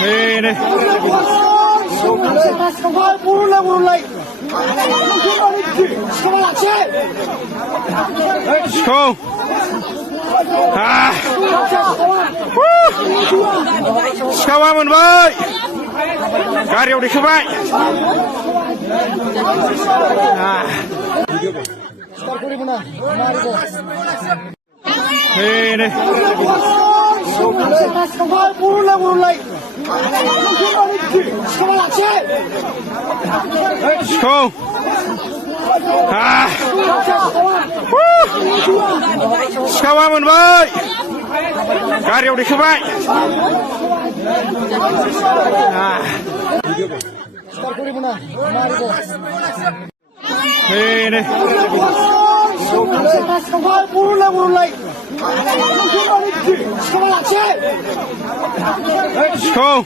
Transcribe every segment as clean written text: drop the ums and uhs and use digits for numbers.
Hei đây. Không. Kawan boy. Karyo di kebai. Hei đây. Không. Kawan boy. Karyo di kebai. Hei đây. Không.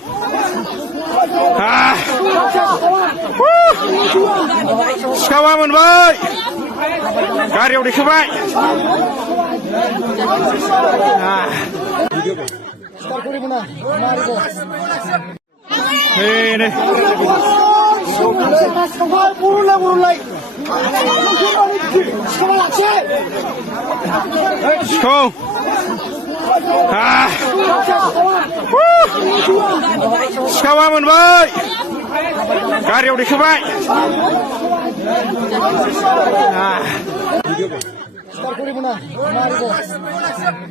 Kawan boy. Karyo di kebai. Hei đây. Không. Kawan boy. Karyo di kebai.